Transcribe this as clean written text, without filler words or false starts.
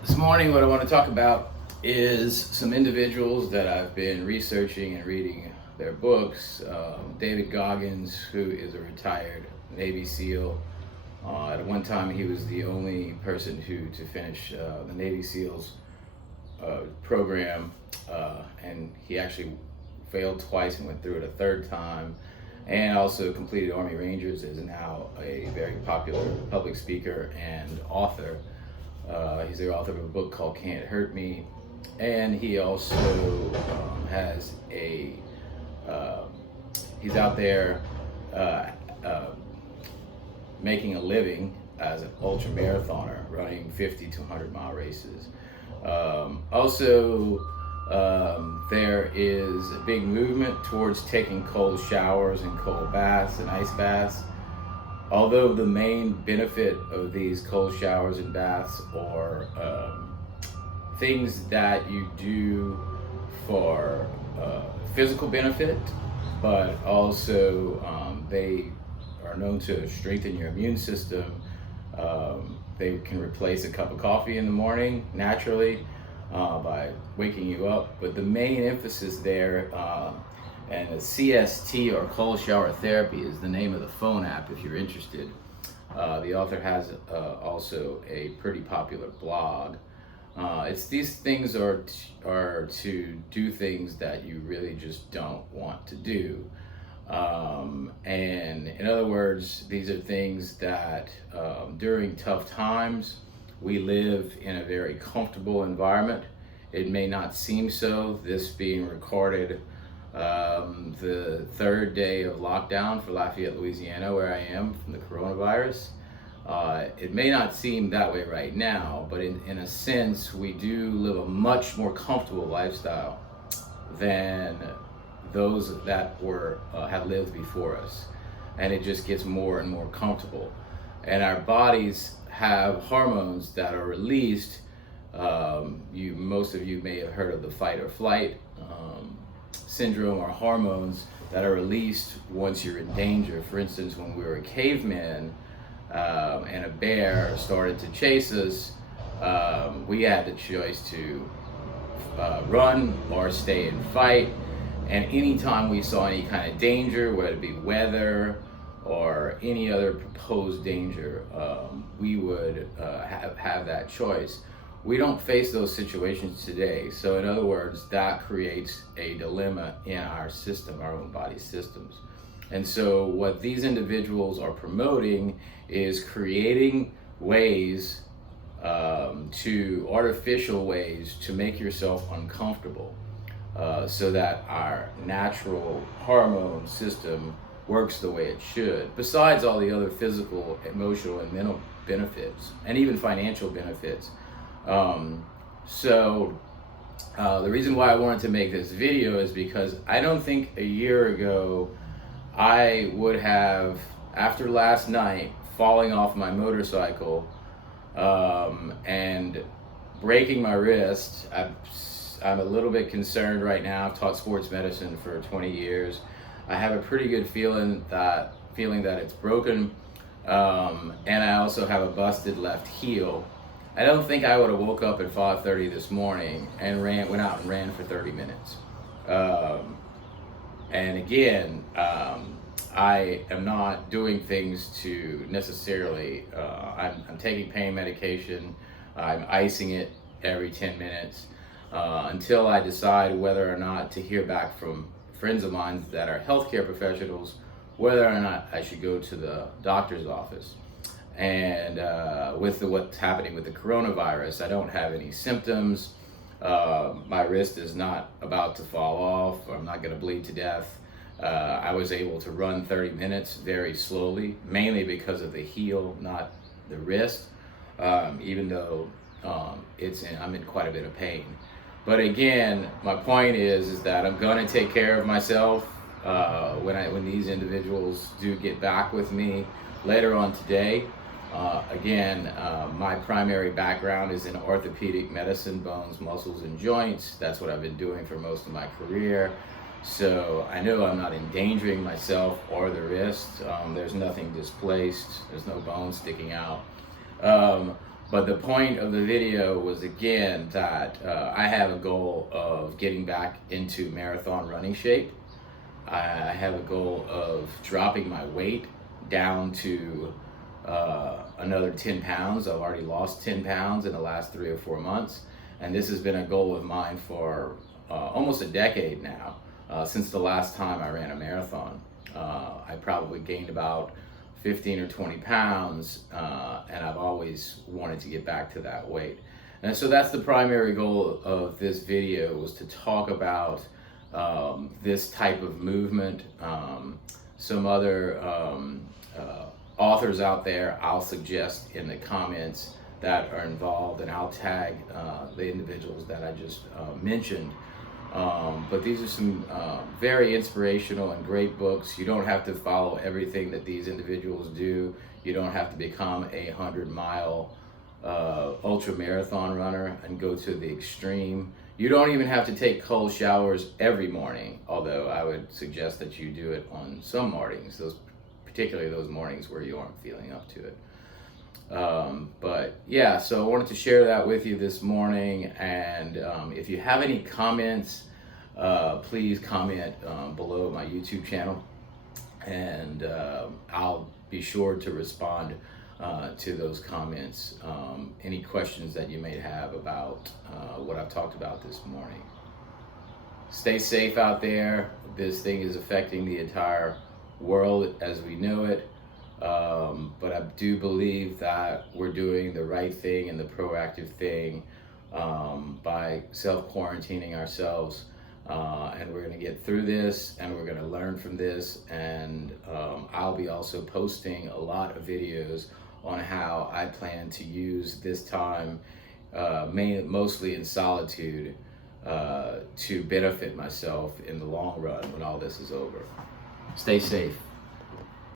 This morning, what I want to talk about is some individuals that I've been researching and reading their books. David Goggins, who is a retired Navy SEAL. At one time, he was the only person to finish the Navy SEALs program, and he actually failed twice and went through it a third time. And also completed Army Rangers, is now a very popular public speaker and author. He's the author of a book called Can't Hurt Me, and he also has he's out there uh, uh, making a living as an ultra marathoner, running 50 to 100 mile races. There is a big movement towards taking cold showers and cold baths and ice baths. Although the main benefit of these cold showers and baths are things that you do for physical benefit, but also they are known to strengthen your immune system. They can replace a cup of coffee in the morning naturally by waking you up. But the main emphasis there, and the CST, or cold shower therapy, is the name of the phone app if you're interested. The author has also a pretty popular blog. These things are to do things that you really just don't want to do. And in other words, these are things that during tough times, we live in a very comfortable environment. It may not seem so, this being recorded the third day of lockdown for Lafayette, Louisiana, where I am from the coronavirus. It may not seem that way right now, but in a sense, we do live a much more comfortable lifestyle than those that have lived before us. And it just gets more and more comfortable. And our bodies have hormones that are released. Most of you may have heard of the fight or flight syndrome, or hormones that are released once you're in danger. For instance, when we were cavemen and a bear started to chase us, we had the choice to run or stay and fight. And anytime we saw any kind of danger, whether it be weather or any other proposed danger, we would have that choice. We don't face those situations today. So in other words, that creates a dilemma in our system, our own body systems. And so what these individuals are promoting is creating ways, artificial ways to make yourself uncomfortable, so that our natural hormone system works the way it should, besides all the other physical, emotional, and mental benefits, and even financial benefits. The reason why I wanted to make this video is because I don't think a year ago I would have, after last night, falling off my motorcycle and breaking my wrist. I'm a little bit concerned right now. I've taught sports medicine for 20 years. I have a pretty good feeling that it's broken, and I also have a busted left heel. I don't think I would have woke up at 5:30 this morning and went out and ran for 30 minutes. And again, I am not doing things to necessarily, I'm taking pain medication, I'm icing it every 10 minutes until I decide whether or not to hear back from friends of mine that are healthcare professionals, whether or not I should go to the doctor's office. And with what's happening with the coronavirus, I don't have any symptoms. My wrist is not about to fall off. I'm not going to bleed to death. I was able to run 30 minutes very slowly, mainly because of the heel, not the wrist, even though I'm in quite a bit of pain. But again, my point is that I'm going to take care of myself when these individuals do get back with me later on today. My primary background is in orthopedic medicine, bones, muscles, and joints. That's what I've been doing for most of my career. So I know I'm not endangering myself or the wrist. There's nothing displaced. There's no bone sticking out. But the point of the video was, again, that I have a goal of getting back into marathon running shape. I have a goal of dropping my weight down to another 10 pounds. I've already lost 10 pounds in the last 3 or 4 months. And this has been a goal of mine for almost a decade now, since the last time I ran a marathon. I probably gained about 15 or 20 pounds, and I've always wanted to get back to that weight. And so that's the primary goal of this video, was to talk about this type of movement. Some other authors out there I'll suggest in the comments that are involved, and I'll tag the individuals that I just mentioned. But these are some very inspirational and great books. You don't have to follow everything that these individuals do. You don't have to become a 100-mile ultra marathon runner and go to the extreme. You don't even have to take cold showers every morning, although I would suggest that you do it on some mornings, particularly those mornings where you aren't feeling up to it. But yeah, so I wanted to share that with you this morning. And if you have any comments, please comment below my YouTube channel, and I'll be sure to respond to those comments. Any questions that you may have about what I've talked about this morning. Stay safe out there. This thing is affecting the entire world as we know it. But I do believe that we're doing the right thing and the proactive thing by self-quarantining ourselves. And we're going to get through this, and we're going to learn from this. And I'll be also posting a lot of videos on how I plan to use this time, mostly in solitude, to benefit myself in the long run when all this is over. Stay safe.